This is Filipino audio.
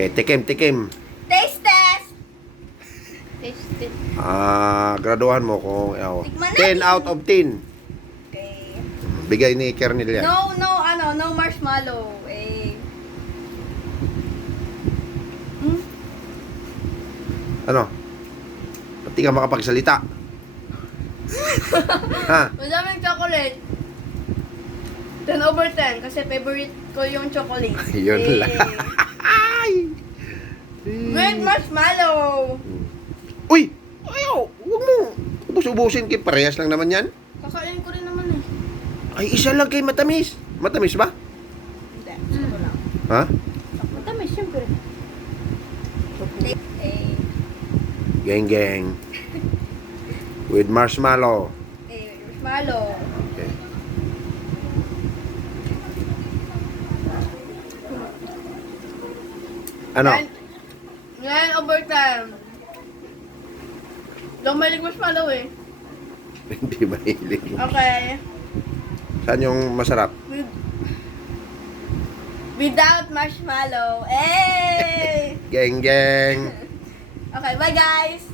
Okay, tikim, tikim. Taste test! Taste test. Graduhan mo kung Tikman 10 natin. out of 10. Okay. Bigay ni Kernel yan. No marshmallow. Eh. Ano? Pati ka makapagsalita. Ha? Madaming chocolate. 10 over 10 kasi favorite ko yung chocolate. Yun lang. Ay! With marshmallow. Uy! Ayaw! Huwag mo. Ubus-ubusin kay parehas lang naman yan. Kakain ko rin naman eh. Ay, isa lang kay matamis. Matamis ba? Hindi. Sakto lang. Ha? Matamis, syempre. Eh. Geng geng. With marshmallow. Eh, marshmallow. Okay. Ano? 9 over 10. Don't mahilig marshmallow eh. Hindi mahilig. Okay. Saan yung masarap? Without marshmallow. Eh! Geng geng. Okay, bye guys!